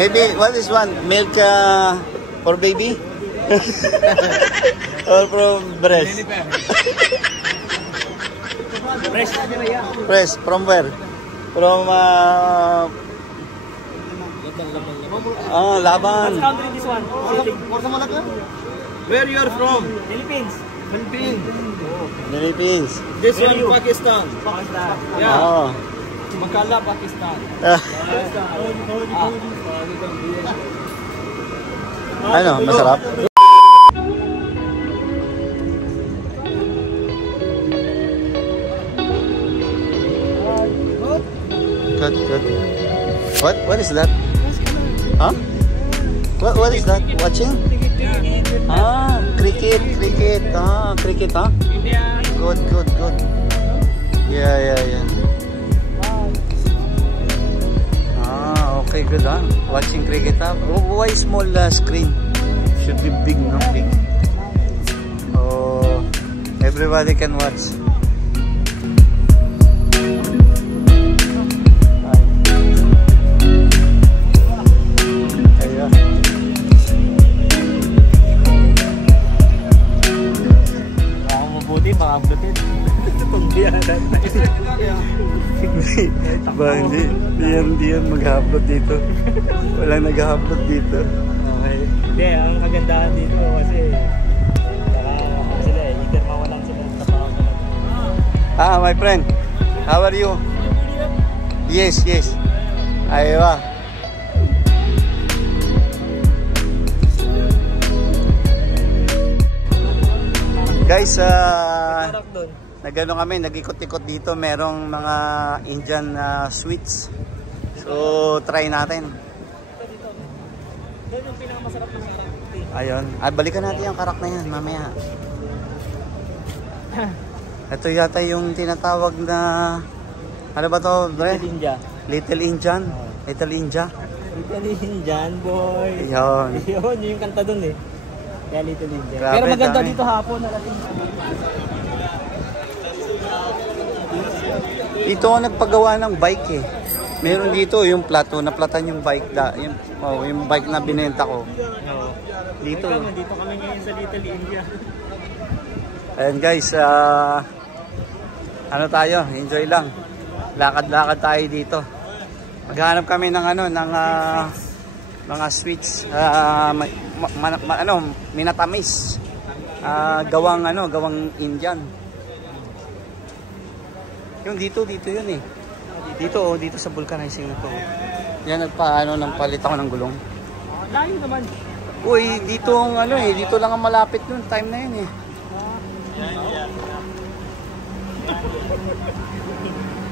Maybe, what is one? Milk for baby? Or from breast? Fresh. From where? From Laban. What country this one? Where you are from? Philippines. Philippines. This one Pakistan. Pakistan. Yeah. Oh. Makala, Pakistan. Ano, masarap? Good. What is that? Huh? What is that? Watching? Cricket. Cricket, huh? Good. Yeah. Okay, good, huh? Watching cricket, huh? Why small screen? Should be big, no? Big. Oh, everybody can watch. Hindi yan mag-upload dito. Walang nag-upload dito. Okay. Hindi, ang kagandahan dito kasi sila either mawalan sila ng trabaho. My friend. How are you? Yes. Aywa. Guys, nagano kami, nag-ikot-ikot dito, merong mga Indian sweets. So, try natin. Doon yung pinakamasarap ng karak. Ayun. Balikan natin yung karak na yan, mamaya. Ito yata yung tinatawag na, ano ba to, Dre? Little India. Little Indian? Little India? Little Indian, boy. Yun. Yun yung kanta dun eh. Kaya Little India. Grabe, pero maganda dami. dito hapon na natin. Dito ako nagpagawa ng bike eh. Meron dito yung plato, naplatan yung bike yung bike na binenta ko. Dito. Dito kami ngayon sa Little India. Ayan guys, ano tayo, enjoy lang. Lakad-lakad tayo dito. Maghanap kami ng mga sweets, minatamis. Gawang Indian. Yung dito yun eh. Dito sa vulcanizing na to. Yan nang palit ako ng gulong. Layo naman. Uy, dito dito lang ang malapit nun, time na yun eh.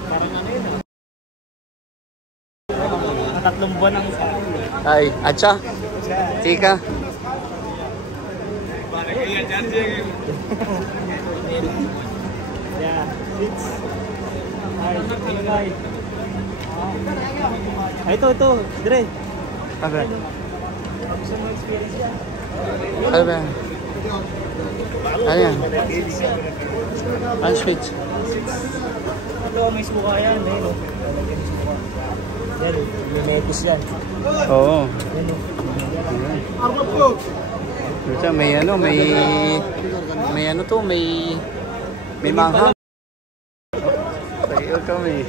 Parang ano yun. Tatlong buwan ang Ay, atcha. Tika. Yeah, it's ito, Dre. Ano ba? Ano yan? Ano sweet? Ito, may suka yan. Yan, may lettuce yan. Oo. Yan, may manghang. Tayo kami.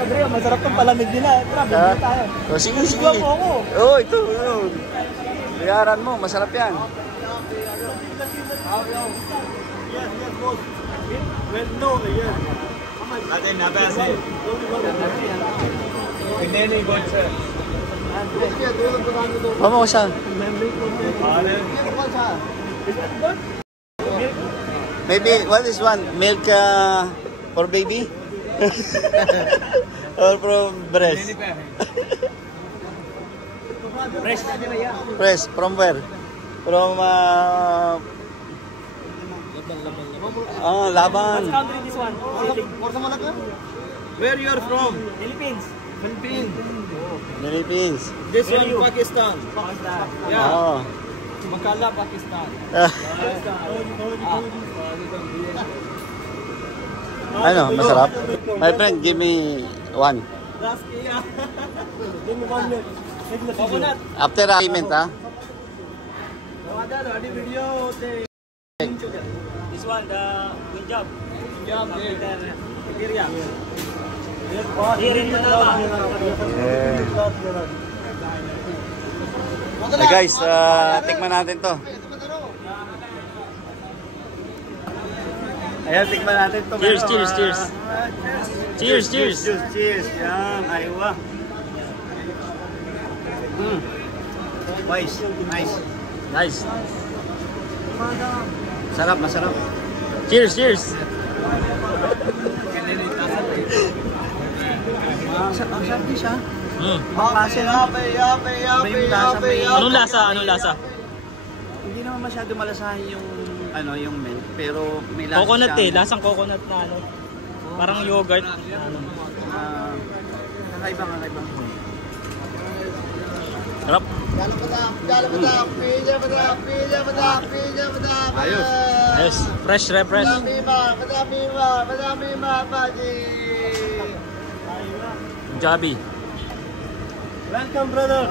Dre, masarap tong palamig nila. Grabe, tayo. Sige. Ito ako. Ito. Bayaran mo, masarap yan. Mama ko siya. Maybe, what is one? Milk for baby? Or from breast? Fresh. From where? From Laban. What country this one? Where you are from? Philippines. Philippines. This one Pakistan. Pakistan. Yeah. Oh. Makala, Pakistan. Ano, masarap? My friend, give me one. Coconut. After payment, ha? This one, the Punjab. Area. Hey guys, tikman natin to. Ayan, tikman natin to. Cheers, cheers, cheers. Cheers, cheers. Cheers. Yan, aywa. Nice, nice. Nice. Sarap, masarap. Cheers, cheers. Ang sarap din siya. Yape, yape, yape, yape, yape. Anong lasa? Anong lasa? Hindi naman masyado malasahan yung ano, yung milk, pero may lasa Coconut siya. lasang coconut na ano. Parang yogurt. Kakaiba. Sarap. Ayos. Yes, fresh, refresh. Jabi. Welcome, brother.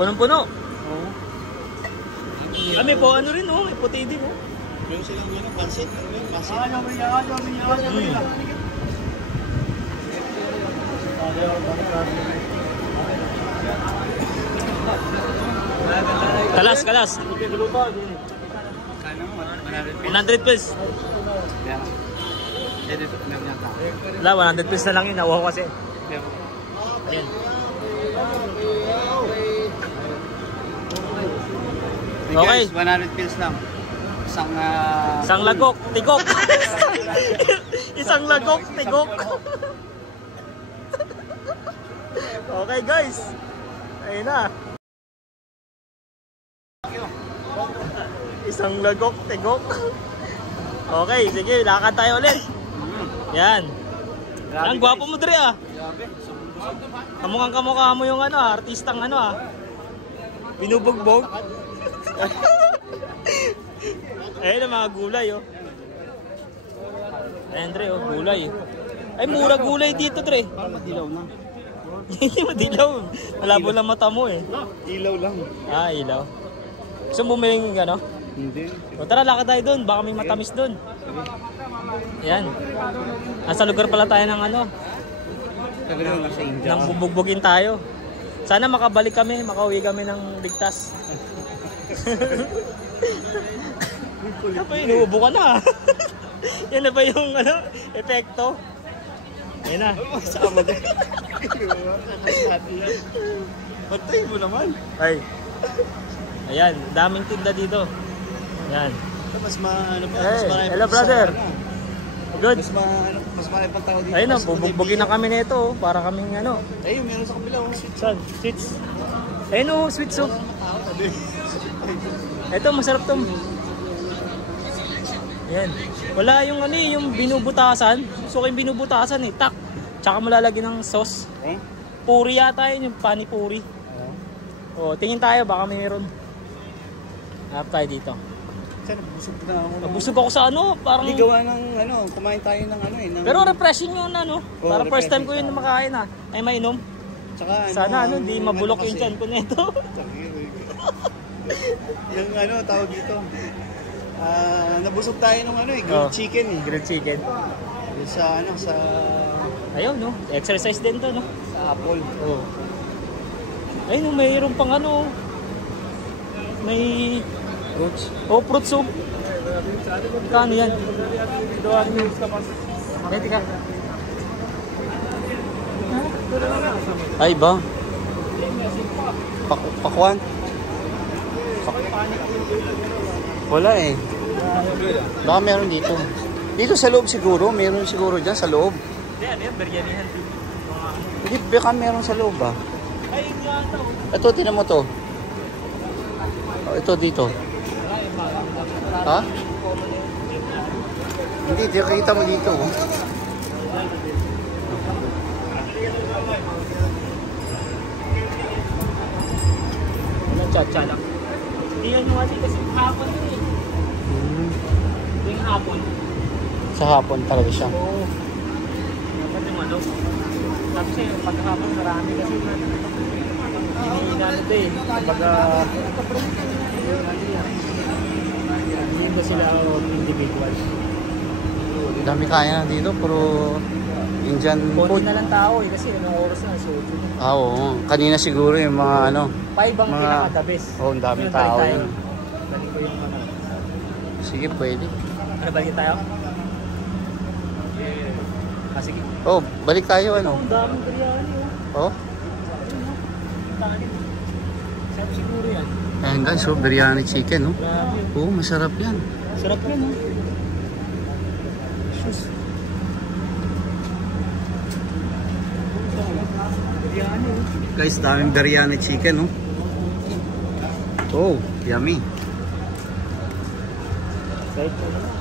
Punong-puno. Kami po ano rin oh, puti din oh. Meron silang ano, pansit. Pansit. Kalas, kalas. 100 pesos. Wala, 100 pesos na lang yun. Nakuha ko kasi. Ayan. Okay. Guys, 100 pills lang. Isang lagok, tigok. Isang lagok, tigok. Okay guys. Ayun na. Isang lagok, tigok. Okay, sige, lakad tayo ulit. Yan. Ang gwapo mo dre ah. Kamukhang kamukha mo yung ano, artistang ano ah. Binubugbog. Ayun ang mga gulay oh. Ayan Dre oh, gulay. Ay mura gulay dito Dre. Madilaw na. Hindi madilaw. Malabo lang mata mo eh. Ilaw lang. Ah, ilaw. Gusto mo bumili ng ano? Hindi. O tara, lakad tayo doon. Baka may matamis doon. Ayan. Nasa lugar pala tayo ng ano. Kagano'n lang sa India. Nang bubugbugin tayo. Sana makabalik kami, makauwi kami ng ligtas. Ano ba yun? Inuubo ka na. Yan na ba yung ano, epekto? Yan na. Sama din. Patay mo naman. Ay. Ayan, daming tinda dito. Ayan. Mas maano pa, Hey, hello brother. Good. Mas marami pang tao dito. Ayun na, bubugbugin na kami nito oh, para kaming ano. Ayun, meron sa kabila. Saan? Sweets. Ayun oh, sweets oh. Ito, masarap to. Ayan. Wala yung ano yung binubutasan. Gusto ko yung binubutasan eh. Tak. Tsaka mo lalagyan ng sauce. Puri yata yun, yung panipuri. Oh, tingin tayo, baka mayroon. Hanap tayo dito. Sana, busog na ako. Nabusog ako sa ano, parang... Hindi gawa ng ano, kumain tayo ng ano eh. Pero refreshing yun ano. Oh, Para first time ko refreshing yun makain ah. Ay mainom. Tsaka, Sana ano, hindi mabulok yung tiyan ko nito. Yung ano, tawag dito. Nabusog tayo ng ano eh, grilled chicken eh. Grilled chicken. Yung sa ano, sa... Ayun no, exercise din to no. Sa Apple. Oh. Ayun, mayroon pang ano. May... Fruits. Oh, fruit soup. Kano yan? Hindi ka. Ay ba? Pakwan? Wala eh. Baka meron dito. Dito sa loob siguro. Meron siguro dyan sa loob. Hindi, ano yan? Biryanihan. Hindi, baka meron sa loob ba? Ay, yata. Ito, tinan mo to. Oh, ito dito. Ha? Hindi, kita mo dito. Tsa-tsa lang. Hindi yan yung kasi hapon yun eh. Yung hapon. Sa hapon talaga siya. Oo. Dapat yung ano. Tapos eh, pagkahapon marami kasi hinihinano ito eh. Pagka hindi ba sila individual. Dami kaya na dito, puro Indian Konti food. na lang tao eh, kasi anong oras na, so Oo. Kanina siguro yung mga ano. 5 ang Mga- pinaka-the best. Oo, ang daming Yun, tao balik tayo. yun. Balik ko yung ano. Sige, pwede. Ano, balik tayo? Ah, sige. Oh, balik tayo ano. Ang daming biryani oh. Oh. Kanin. Sarap siguro yan. Ayan guys, so biryani chicken, no? Grabe. Oo, masarap yan. Sarap yan oh. Shoes. Biryani oh. Guys, daming biryani chicken, no? Oh, yummy. Kahit po naman.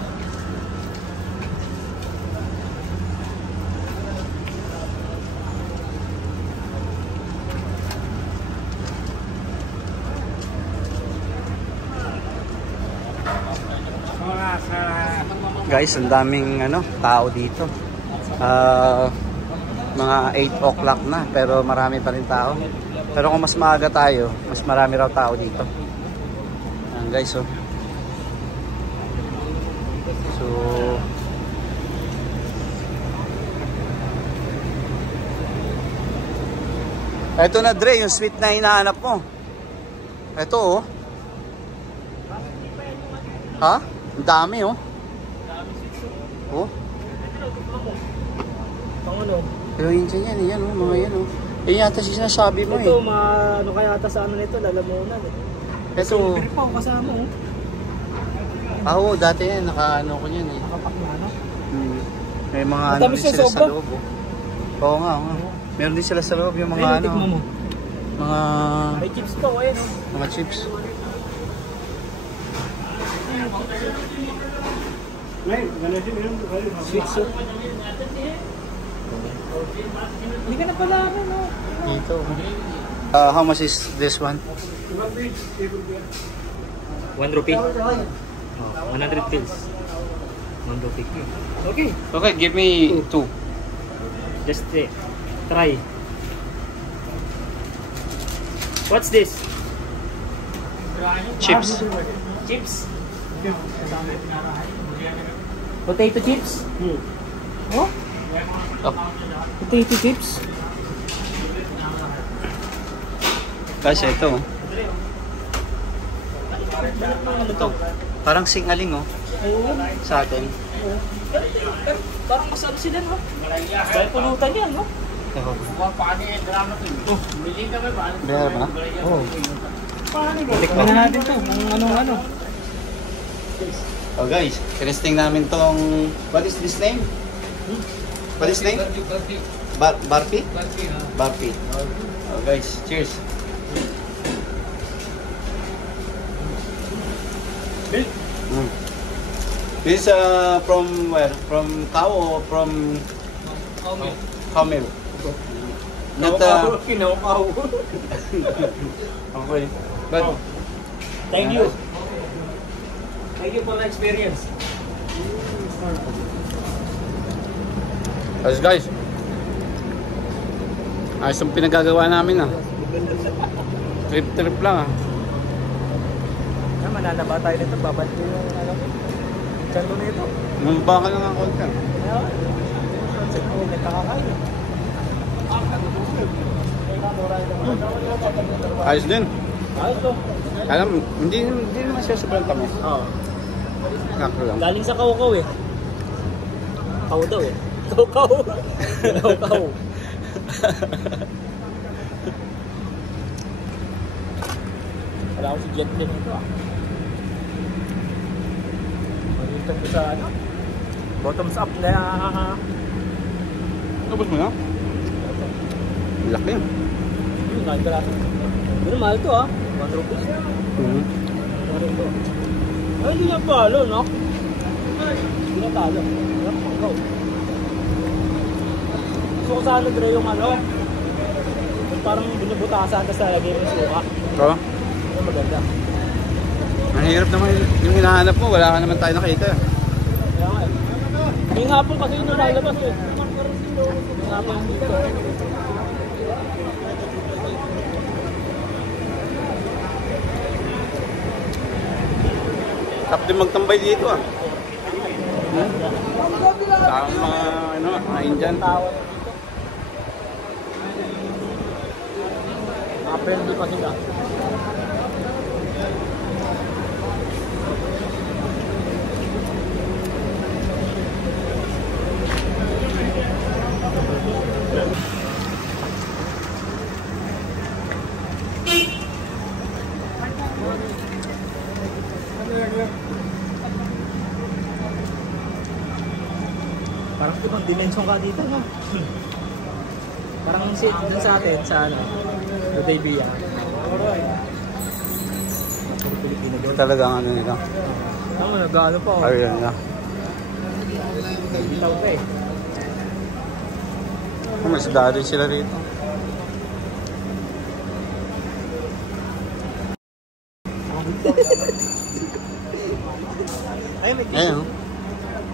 Guys, ang daming ano, tao dito. Mga 8 o'clock na, pero marami pa rin tao. Pero kung mas maaga tayo, mas marami raw tao dito. Ayan guys, oh. So, eto na Dre, yung sweet na hinahanap mo. Eto oh. Ha? Ang dami oh. Oh. Pang ano? Pero yun yan, yan oh, mga yan oh. Yan yata sinasabi mo Ito, eh. ano kaya ata sa ano nito, lalamunan eh. Eto. Pero pa ako kasama oh. Oo, dati yan, naka-ano ko yan eh. Nakapak na ano? May mga ano Matamis din yung sila sa sobra. loob oh. Oo nga, oo nga. Meron din sila sa loob yung mga Ayun, ano. tikman mo. Mga May chips pa oh, ayun oh. mga chips. Sweet soup. Hindi ka na pala no? Dito. How much is this one? 1 rupee. Oh, 100 pills. 1 rupee. Okay. Okay, give me 2. Just try. What's this? Chips. Chips? Potato chips? Oh? Oh. Potato chips? Kasi ito. Ano to? Parang singaling oh. Ayun. Sa atin. Parang masarap sila, no? Dahil pulutan yan, no? Ito. Meron ba? Oo. Tikman na natin to. Ang ano. Oh guys, kinesting namin tong... What is this name? What is name? Barfi? Barfi. Oh guys, cheers. Mm. This is from where? From cow or from cow milk? Not okay. But Thank you. Thank you for the experience. guys. Ayos ang pinagagawa namin ah. Trip lang ah. Mananaba tayo nito. Babalik ko yung ano. Tiyan ko nito. Baka lang ang konti. Nagkakakain. Ayos din. Ayos to. Alam, hindi naman siya sobrang tamis. Oo. Sakto lang. Galing sa Kaukaw eh. Kaw daw eh. Kaukaw. Kaukaw. Wala ko si Jet din ito ah. Magintong ko sa ano. Bottoms up na. Tapos mo na? Laki yan. Kahit ka lang. Pero mahal to ah. 1 rupees. Mahal to. Ay, hindi niya palo, no? Hindi na talo. Go. Gusto ko sana Dre yung ano. Yung parang binubutasan tapos lalagay yung suka. Oo? Yung maganda. Ang hirap naman yung hinahanap mo, wala ka naman tayo nakita. Kaya nga eh. Yung hapon kasi yung lalabas eh. Yung hapon dito. Tap din magtambay dito ah. Sa mga ano, mga Indian. Friendly pa sila. Parang ibang dimensyon ka dito, no? Parang dun sa atin, sa ano, Rodavia. Pilipino doon. Talagang ano nila. Ano, nag-ano pa. Ayun na. Itaw pa eh. Mas dali sila rito. Ay, may tissue. Ayun.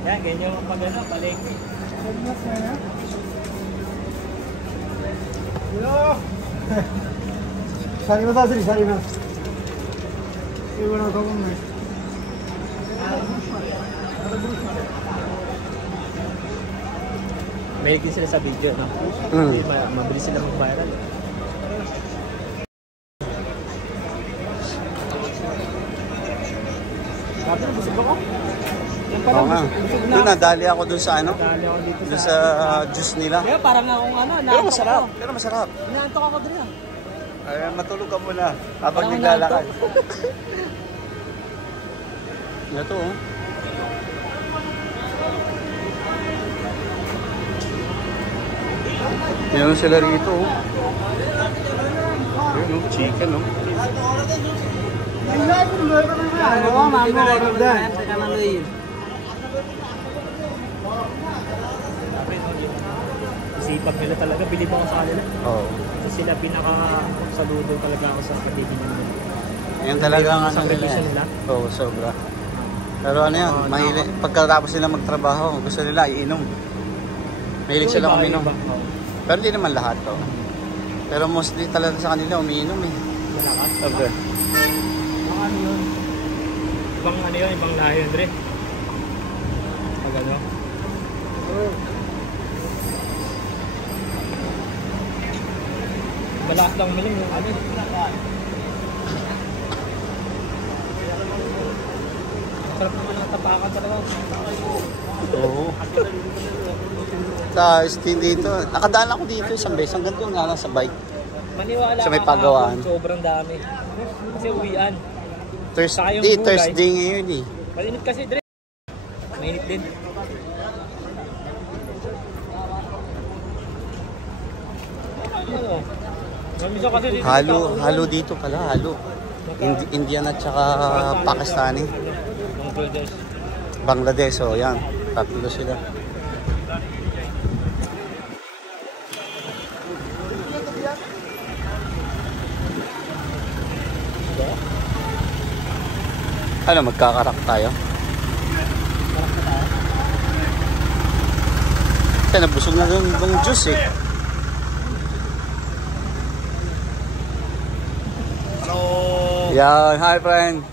Yan, ganyan yung pag-ano, palengke. Sari mo sari, sari mo. Iwan ako kung May din sila sa video, no? Mabilis sila mag-viral. Sabi na, busog ako. Yan pala, Oo nga. busog na. Doon nadali ako doon sa ano? Nadali ako dito Doon sa juice nila. Kaya parang akong ano, Pero masarap. Pero masarap. Inaantok ako din ah. Ay, matulog ka muna habang Parang naglalakad. Ito oh. Yan sila rito oh. Ayun oh, chicken oh. Isipag nila talaga, bilib ako sa kanila. Oo. Kasi sila pinaka-saludo talaga ako sa patigin nila. Yan talaga ang ano Sakripisyo nila. nila? Oo, sobra. Pero ano yan, mahilig, pagkatapos nila magtrabaho, gusto nila iinom. Mahilig sila uminom. Pero hindi naman lahat to. Pero mostly talaga sa kanila umiinom eh. Sabi. Mga ano yun? Ibang ano yun, ibang lahi yun, Dre. Pag ano? Malakas lang umiling yung ano. Sarap naman ang tapakan talaga. Oo. Tapos dito, nakadaan ako dito isang beses. Hanggang doon nga lang sa bike. Maniwala Sa may ka pagawaan. kahapon, sobrang dami. Kasi uwian. Saka yung Thursday, gulay. Thursday ngayon eh. Mainit kasi, Dre. Mainit din. Ano? Mamisa kasi dito. Halo dito pala, halo. Indian at saka Pakistani. Bangladesh. Bangladesh, oh yan. Tatlo sila. Ano, magkakarak tayo? Kasi nabusog na doon yung juice eh. Hello. Yan, hi friend.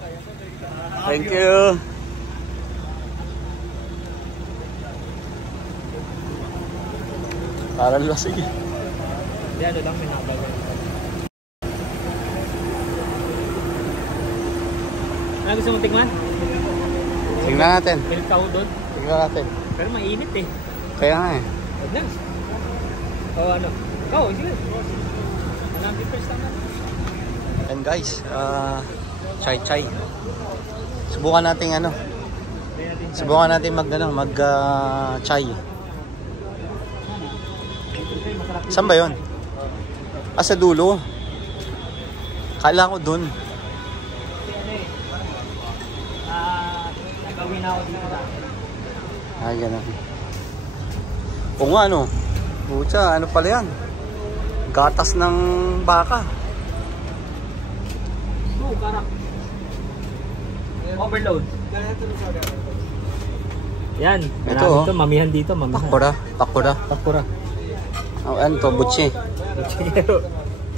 Thank you. Parang lasig eh. Hindi, ano lang, may nabagal. Ano gusto mong tingnan? Tingnan natin. Milk tao doon. Tingnan natin. Pero mainit eh. Kaya nga eh. Huwag na. O ano? Ikaw, sige. Anong first lang na? And guys, chai. Subukan natin ano. Subukan natin mag chai. Saan ba 'yon? Sa dulo. Kala ko dun. Nagawin ako dito dati. Ay, ganun. O nga, ano? Pucha, ano pala yan? Gatas ng baka. karak. Overload. Yan. Ito, oh. Ito, mamihan dito. Mamihan. Pakura. Pakura. Pakura. Oh, ano to? Butche.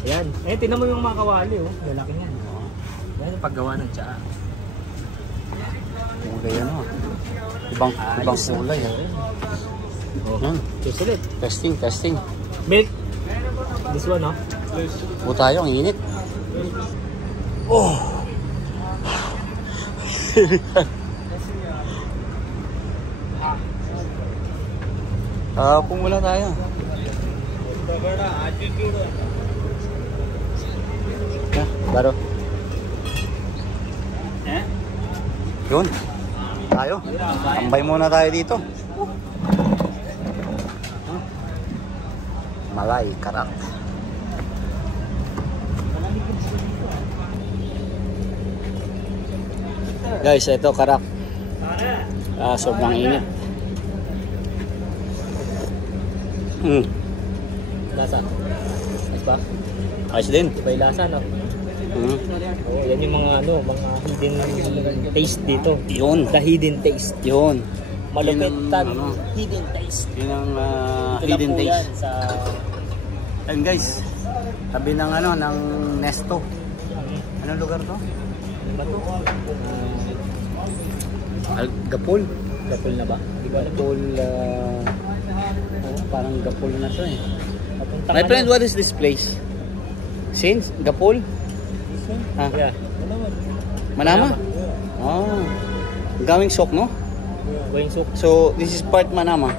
Yan. Eh, tinan mo yung mga kawali, oh. Lalaki yan. Yan yung paggawa ng tsaa. Kulay ano. Ibang kulay. Oh. Yan. Susulit. Testing. Milk. This one, oh. O tayo, ang init. Oh! Kung wala tayo. Baro. Yun. Tayo. Tambay muna tayo dito. Malay, karak. Guys, ito karak. Sobrang init. Lasa. Ayos ba? Ayos din. Iba yung lasa, no? Oh, yan yung mga hidden taste dito. Yun. The hidden taste. Yun. Malupit tag. Ano, Hidden taste. yun ang Ito hidden lang po taste. yan sa... Ayun guys. Tabi ng ng Nesto. Anong lugar to? Ano ba to? Gapol. Gapol na ba? Di ba alam? Gapol. Parang Gapol na to eh. Papuntang My friend, ano? what is this place? Since Gapol? Ah. Yeah. Manama? Oh. Gawing sok, no? Wangsuk. So, this is part Manama.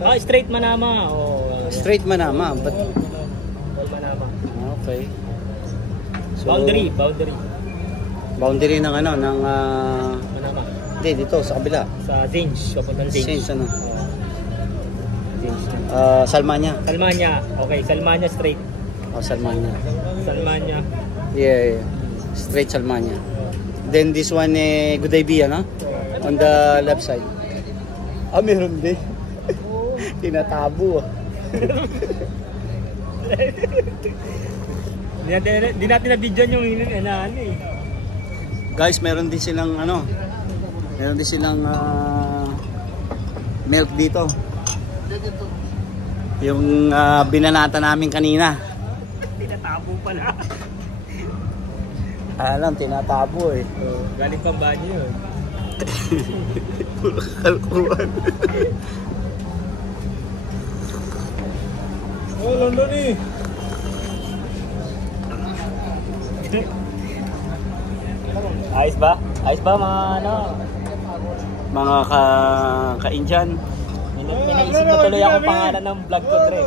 Ah, straight Manama. Oh, Straight Manama, but all Manama. okay. So, Boundary ng ng Manama. hindi dito sa kabila. Sa Zinj, papuntang Zinj. Since ano? Zinj. Salmania. Salmania. Okay, Salmania straight. Oh, Salmania. Salmania. Yeah. Straight Salmania. Then this one good idea, no? On the left side. Meron din. Tinatabo. Di natin na-videoan yung ano eh. Guys, meron din silang meron din silang milk dito. Yung binanata namin kanina. Tinatabo pala. Alam, tinatabo eh. Oh, galing pang banyo yun. Puro kalkuhan. Oh, London eh. Ayos ba? Ayos ba Mga ka-Indian. Pinaisip ko tuloy ako pangalan ng vlog ko, Dre.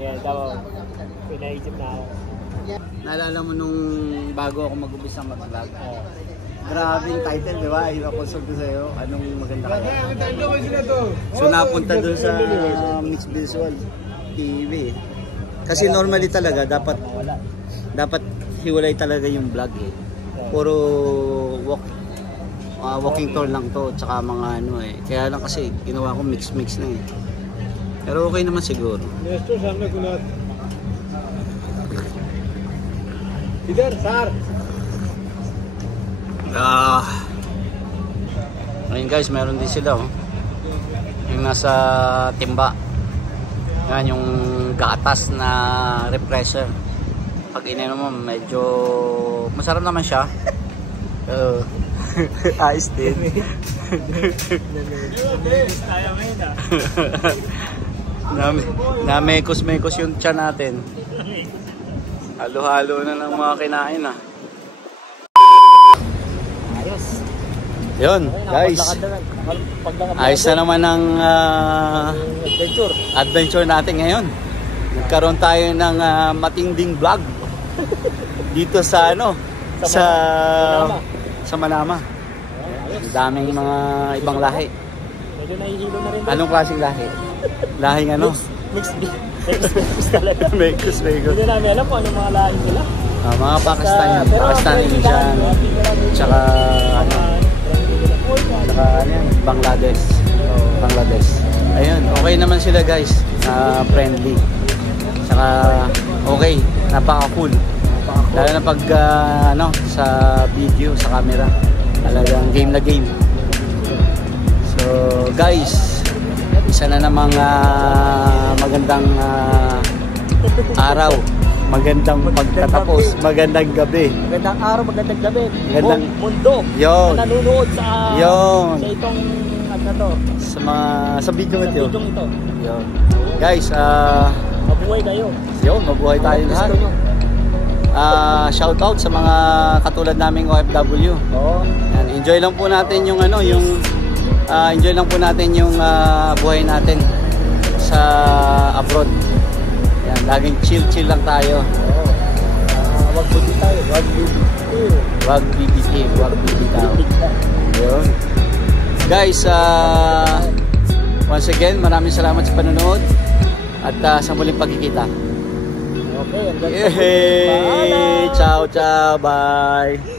Yeah, tama. Pinaisip na ako. Naalala mo nung bago ako mag-umpisa mag-vlog? Grabe yung title, di ba? Ina-consult ko sa'yo. Anong maganda kaya? So napunta dun sa Mixed Visual TV. Kasi normally talaga dapat hiwalay talaga yung vlog eh. Puro walking tour lang to, tsaka mga Kaya lang kasi ginawa ko mix na eh. Pero okay naman siguro. Idhar, sir. Ayun guys, meron din sila yung nasa timba. Yan yung gatas na refresher. Pag ininom mo medyo masarap naman siya. Ayos din. Namekos-mekos yung tiyan natin. Halo-halo na ng mga kinain Ayos. Yun, guys. Ayos na naman ang adventure natin ngayon. Nagkaroon tayo ng matinding vlog dito sa sa Manama. Ang daming mga ibang lahi. Medyo nahihilo na rin. Anong klaseng lahi? Lahing ano? Mixed talaga. Mekos. Hindi namin alam kung anong mga lahi nila. Mga Pakistani Indian. Tsaka Bangladesh. Ayun, okay naman sila guys. Friendly. Tsaka okay, napaka-cool. Lalo na pag sa video, sa camera. Talagang game na game. So guys, isa na namang magandang araw. Magandang pagtatapos, magandang gabi. Magandang araw, magandang gabi. Magandang mundo. Yon. Na nanonood sa Yon. sa itong to. Sa video ito. Ito. Yon. Guys, mabuhay kayo. Yon, mabuhay tayo lahat. Shout out sa mga katulad naming OFW. Oo. Yan, enjoy lang po natin yung enjoy lang po natin yung buhay natin sa abroad. Yan, laging chill lang tayo. Wag buti tayo, wag bibitaw. Yun. Guys, once again, maraming salamat sa panonood at sa muling pagkikita. Okay, Yay! Ciao, bye!